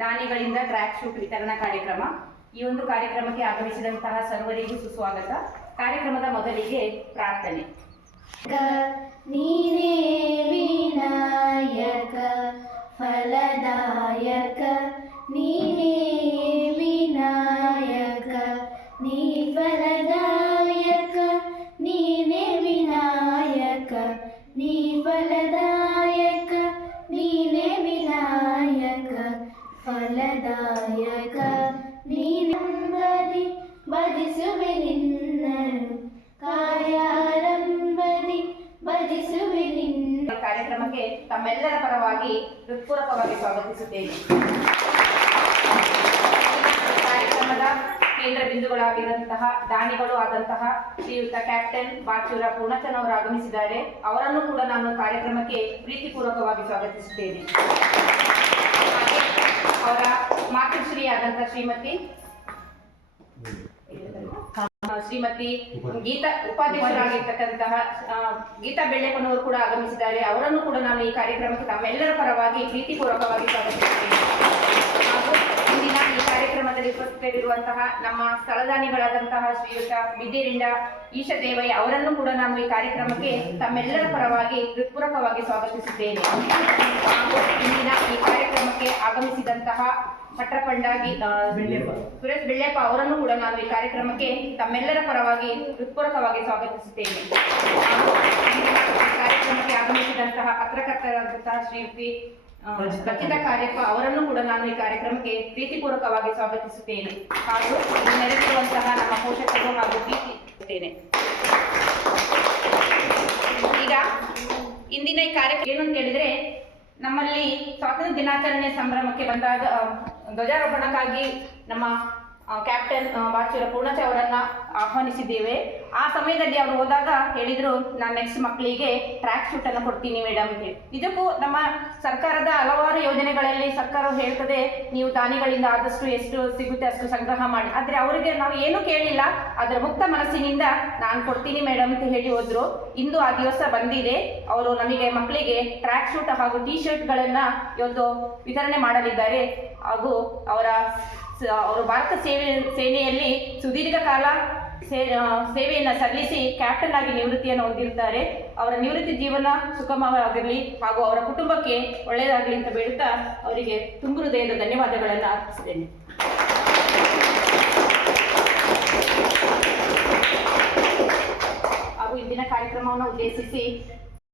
ದಾನಿಗಳಿಂದ track shoot ವಿತರಣಾ ಕಾರ್ಯಕ್ರಮ. ಈ ಒಂದು ಕಾರ್ಯಕ್ರಮಕ್ಕೆ ಆಗಮಿಸಿದಂತಹ ಸರ್ವರಿಗೂ ಸುಸ್ವಾಗತ. ಕಾರ್ಯಕ್ರಮದ ಮೊದಲಿಗೆ ಪ್ರಾರ್ಥನೆ. ನೀನೇ ವಿನಾಯಕ ಫಲದಾಯಕ, ನೀನೇ ವಿನಾಯಕ ನೀ ಫಲದಾಯಕ, ನೀನೇ ವಿನಾಯಕ ನೀ ಫಲದಾಯಕ, ನೀನೇ ವಿನಾಯಕ ಫಲದಾಯಕ, ನೀನಂಬದಿ ಭಜಿಸುವೆ ನಿನ್ನನು, ಕಾರ್ಯಾರಂಭದಿ ಭಜಿಸುವೆ ನಿನ್ನ. ಕಾರ್ಯಕ್ರಮಕ್ಕೆ ತಮ್ಮೆಲ್ಲರ ಪರವಾಗಿ ಹೃತ್ಪೂರ್ವಕವಾಗಿ ಸ್ವಾಗತಿಸುತ್ತೇನೆ. ಕಾರ್ಯಕ್ರಮದ ಕೇಂದ್ರ ಬಿಂದುಗಳಾಗಿರುವಂತಹ ದಾನಿಗಳು ಆದಂತಹ ಶ್ರೀಯುತ ಕ್ಯಾಪ್ಟನ್ ಬಾಚೂರ ಪೂರ್ಣಚಂದ್ ಅವರು ಆಗಮಿಸಿದ್ದಾರೆ. ಅವರನ್ನು ಕೂಡ ನಾನು ಕಾರ್ಯಕ್ರಮಕ್ಕೆ ಪ್ರೀತಿಪೂರ್ವಕವಾಗಿ ಸ್ವಾಗತಿಸುತ್ತೇನೆ. ಅವರ ಮಾತೃಶ್ರೀ ಆದಂತಹ ಶ್ರೀಮತಿ ಗೀತಾ ಉಪಾಧ್ಯಕ್ಷರಾಗಿರ್ತಕ್ಕಂತಹ ಗೀತಾ ಬೆಳ್ಳೆಪ್ಪನವರು ಕೂಡ ಆಗಮಿಸಿದ್ದಾರೆ. ಅವರನ್ನು ಕೂಡ ನಾನು ಈ ಕಾರ್ಯಕ್ರಮಕ್ಕೆ ತಮ್ಮೆಲ್ಲರ ಪರವಾಗಿ ಪ್ರೀತಿಪೂರ್ವಕವಾಗಿ ಸ್ವಾಗತಿಸುತ್ತೇನೆ. ಹಾಗೂ ಇಂದಿನ ಈ ಕಾರ್ಯಕ್ರಮದಲ್ಲಿ ಉಪಸ್ಥಿತರಿರುವಂತಹ ನಮ್ಮ ಸ್ಥಳದಾನಿಗಳಾದಂತಹ ಶ್ರೀಯುತ ಬಿದ್ದಿರಿಂದ ಈಶದೇವಯ್ಯ ಅವರನ್ನು ಕೂಡ ನಾನು ಈ ಕಾರ್ಯಕ್ರಮಕ್ಕೆ ತಮ್ಮೆಲ್ಲರ ಪರವಾಗಿ ಹೃತ್ಪೂರ್ವಕವಾಗಿ ಸ್ವಾಗತಿಸುತ್ತೇನೆ. ಹಾಗೂ ಇಂದಿನ ಈ ಕಾರ್ಯಕ್ರಮಕ್ಕೆ ಆಗಮಿಸಿದಂತಹ ಪಟ್ಟಪಂಡಾಗಿ ಸುರೇಶ್ ಬೆಳ್ಳೆಪ್ಪ ಅವರನ್ನು ಕೂಡ ನಾನು ಈ ಕಾರ್ಯಕ್ರಮಕ್ಕೆ ತಮ್ಮೆಲ್ಲರ ಪರವಾಗಿ ಹೃತ್ಪೂರ್ವಕವಾಗಿ ಸ್ವಾಗತಿಸುತ್ತೇನೆ. ಹಾಗೂ ಈ ಕಾರ್ಯಕ್ರಮಕ್ಕೆ ಆಗಮಿಸಿದಂತಹ ಪತ್ರಕರ್ತರಾದಂತಹ ಶ್ರೀಯುತಿ ರಚಿತಾ ಕಾರ್ಯಪ್ಪ ಅವರನ್ನು ಕೂಡ ನಾನು ಈ ಕಾರ್ಯಕ್ರಮಕ್ಕೆ ಪ್ರೀತಿಪೂರ್ವಕವಾಗಿ ಸ್ವಾಗತಿಸುತ್ತೇನೆ. ಹಾಗೂ ನೆರೆದಿರುವಂತಹ ನಮ್ಮ ಪೋಷಕರು ಹಾಗೂ ಪ್ರೀತಿಸುತ್ತೇನೆ. ಈಗ ಇಂದಿನ ಈ ಕಾರ್ಯಕ್ರಮ ಏನು ಅಂತ ಹೇಳಿದ್ರೆ, ನಮ್ಮಲ್ಲಿ ಸ್ವಾತಂತ್ರ್ಯ ದಿನಾಚರಣೆ ಸಂಭ್ರಮಕ್ಕೆ ಬಂದಾಗ ಧ್ವಜಾರೋಹಣಕ್ಕಾಗಿ ನಮ್ಮ ಕ್ಯಾಪ್ಟನ್ ಬಾಚೂರ ಪೂರ್ಣಚಂದ್ ಅವರನ್ನ ಆಹ್ವಾನಿಸಿದ್ದೇವೆ. ಆ ಸಮಯದಲ್ಲಿ ಅವರು ಹೋದಾಗ ಹೇಳಿದ್ರು, ನಾನು ನೆಕ್ಸ್ಟ್ ಮಕ್ಕಳಿಗೆ ಟ್ರ್ಯಾಕ್ ಶೂಟ್ ಅನ್ನು ಕೊಡ್ತೀನಿ ಮೇಡಮ್ ಅಂತ. ನಿಜಕ್ಕೂ ನಮ್ಮ ಸರ್ಕಾರದ ಹಲವಾರು ಯೋಜನೆಗಳಲ್ಲಿ ಸರ್ಕಾರ ಹೇಳ್ತದೆ, ನೀವು ದಾನಿಗಳಿಂದ ಆದಷ್ಟು ಎಷ್ಟು ಸಿಗುತ್ತೆ ಅಷ್ಟು ಸಂಗ್ರಹ ಮಾಡಿ. ಆದರೆ ಅವರಿಗೆ ನಾವು ಏನೂ ಕೇಳಿಲ್ಲ, ಅದರ ಮುಕ್ತ ಮನಸ್ಸಿನಿಂದ ನಾನು ಕೊಡ್ತೀನಿ ಮೇಡಮ್ ಅಂತ ಹೇಳಿ ಹೋದ್ರು. ಇಂದು ಆ ದಿವಸ ಬಂದಿದೆ. ಅವರು ನಮಗೆ ಮಕ್ಕಳಿಗೆ ಟ್ರ್ಯಾಕ್ ಶೂಟ್ ಹಾಗೂ ಟಿ ಶರ್ಟ್ಗಳನ್ನು ಇವತ್ತು ವಿತರಣೆ ಮಾಡಲಿದ್ದಾರೆ. ಹಾಗೂ ಅವರು ಭಾರತ ಸೇನೆಯಲ್ಲಿ ಸುದೀರ್ಘ ಕಾಲ ಸೇವೆಯನ್ನು ಸಲ್ಲಿಸಿ ಕ್ಯಾಪ್ಟನ್ ಆಗಿ ನಿವೃತ್ತಿಯನ್ನು ಹೊಂದಿರುತ್ತಾರೆ. ಅವರ ನಿವೃತ್ತಿ ಜೀವನ ಸುಗಮವಾಗಿರಲಿ ಹಾಗೂ ಅವರ ಕುಟುಂಬಕ್ಕೆ ಒಳ್ಳೆಯದಾಗಲಿ ಅಂತ ಬೇಡುತ್ತಾ ಅವರಿಗೆ ತುಂಬು ಹೃದಯದ ಧನ್ಯವಾದಗಳನ್ನು ಅರ್ಪಿಸಿದ್ದೇನೆ. ಹಾಗೂ ಇಂದಿನ ಕಾರ್ಯಕ್ರಮವನ್ನು ಉದ್ದೇಶಿಸಿ